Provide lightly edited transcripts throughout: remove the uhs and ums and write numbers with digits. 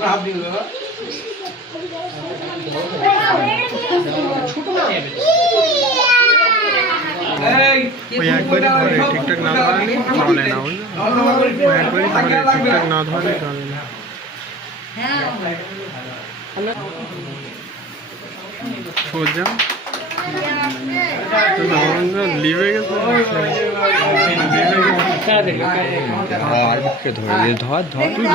হাত দিয়ে দাও ওই একবারই ধরে ঠিকঠাক না ধরলে চলে না, ওই একবারই ধরে ঠিকঠাক না ধরলে চলে না। সোজা লিভে গেছে আর মুখে ধরে ধর ধর তুই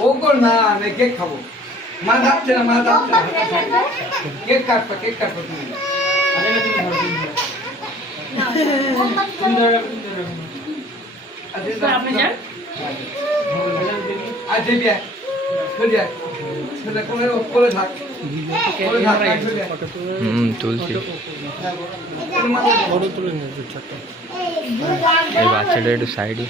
ও কর না কেক খাবো মা যাচ্ছে না মা যাচ্ছে না কেক কাটবা তুমি তুলছি এই বাচ্চাটা একটু সাইডে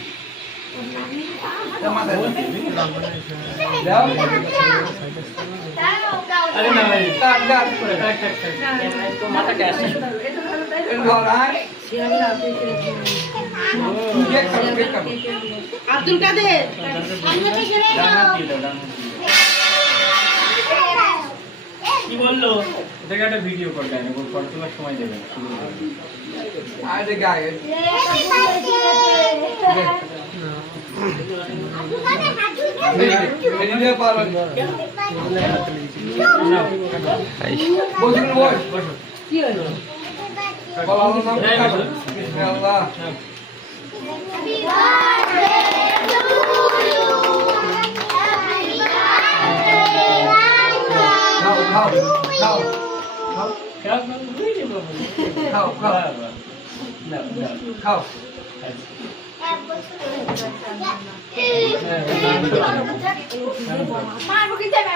আব্দুল কাদের কি বললো এটাকে একটা ভিডিও করে দেন ফটো তোলার সময় দেবেন আরে গায়ে কি হলো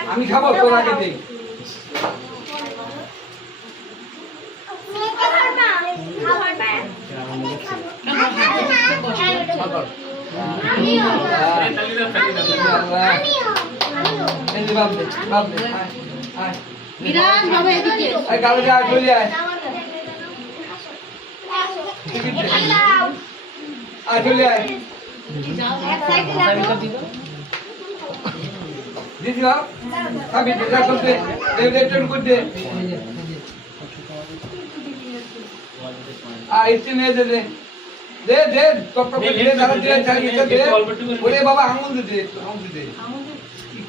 আমি খাবো তোর আগে দিই বিরাজ বাবা এদিকে গাড়ি যা চলে আয় চলে আয় দিদি বাপ আমি যা করতে রেটন করতে ইচ্ছে নিয়ে দে দে দে দে টপ টপ করে দে দাঁড়া দিয়ে চালিয়ে দে ওরে বাবা আঙুল দে আঙুল দে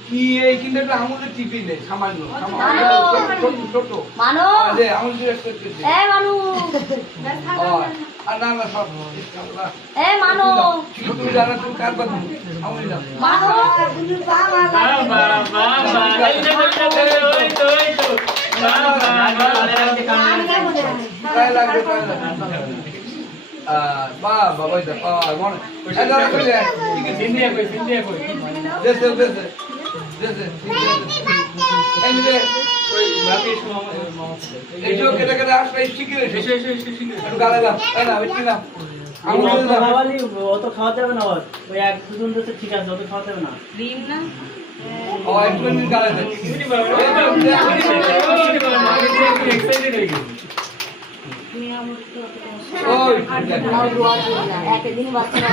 কি এই কিন্তু একটু আঙুল টিপি নে সামান্য ছোট ছোট মানো দে আঙুল দিয়ে করতে দে এ মানু আর না না সব এ মানো তুমি জানা তুমি কার বাদ আঙুল দাও মানো বাবা বাবা এই যে ওই তো বাবা কাই লাগবে বাবা ওই দা মনে এটা চলে আয় সিন্ধিয়া কই দে দে দে দে এই যে ওই রাকেশ মামা এই যে কেটে কেটে আসবে শিখিরে এসে একটু গালে দাও না বেশি না আঙুল দাও খাওয়ালি অত খাওয়াতে হবে না ওই এক দুজন তো ঠিক আছে অত খাওয়াতে হবে না ডিম না ও একটু গালে দাও এক্সাইটেড হয়ে গেছি তুমি আমার তো ওই একদিন বাচ্চা